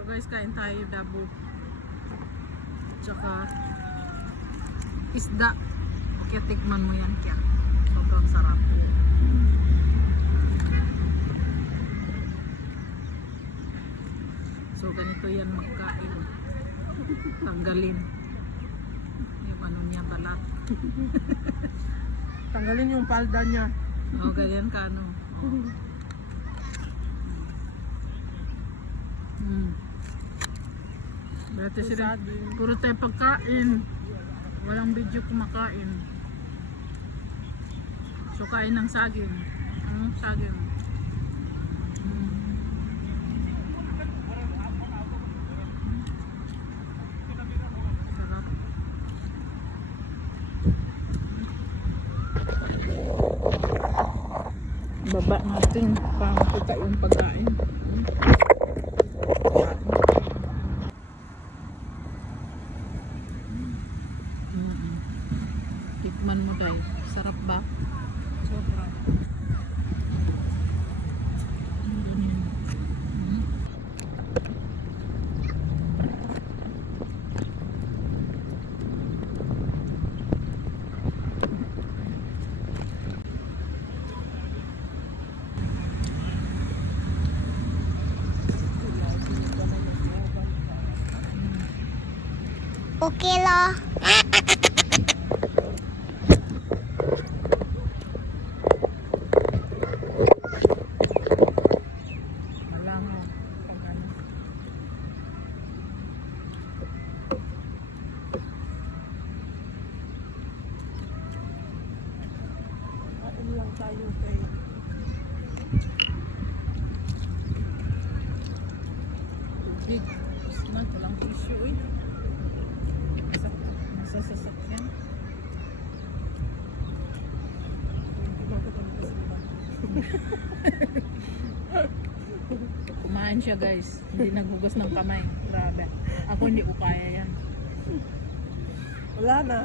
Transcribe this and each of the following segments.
So guys, kain tayo dabo. Tsaka isda. Kaya tikman mo yan kaya. Sobrang sarap. So ganito yan magkain. Tanggalin. Yung ano niya balat. Tanggalin yung palda niya. O ganyan ka ano. Berarti sila puro tayo pagkain. Walang video kumakain. So kain ng saging. Saging. Sarap. Baba natin para makita yung pagkain. Tikman mo dahil. Sarap ba? Sobra. Okay lah. Alam mo. Pag ano. Kain lang tayo kay Tubig. Snag. Walang tissue eh. Masasasakyan. Kumain siya guys. Hindi naghugas ng kamay. Grabe. Ako hindi ko kaya yan. wala na.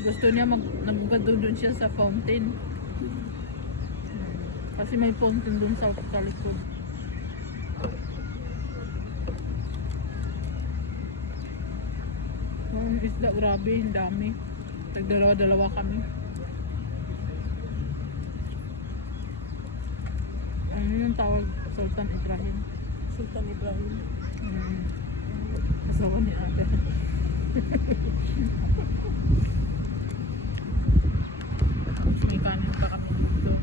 Gusto niya doon siya sa fountain. Kasi may fountain doon sa likod. Ang isda, grabe, ang dami. Tagdalawa-dalawa kami. Ano yung tawag? Sultan Ibrahim. Sultan Ibrahim. Asawa ni ate. May kanin pa kami dito.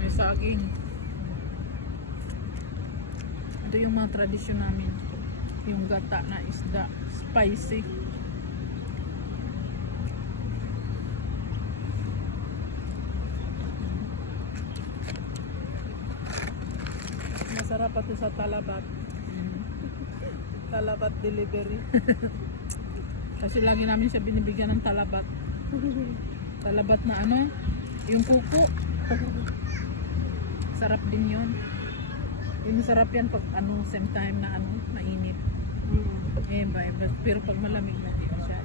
May saging. Ito yung mga tradisyon namin. Yung gata na isda. Spicy. Masarap pa to sa Talabat. Talabat delivery. Kasi lagi namin siya binibigyan ng talabat. Talabat na ano? Yung kuko. Sarap din yun. Yung sarap yan pag ano, same time na ano, mainit. Eh, pero pag malamig na din siya.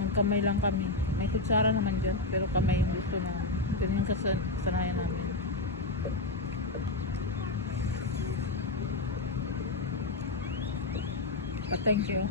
Magkamay lang kami. May kutsara naman dyan, pero kamay yung gusto na. Ganyan yung kasanayan namin. But thank you.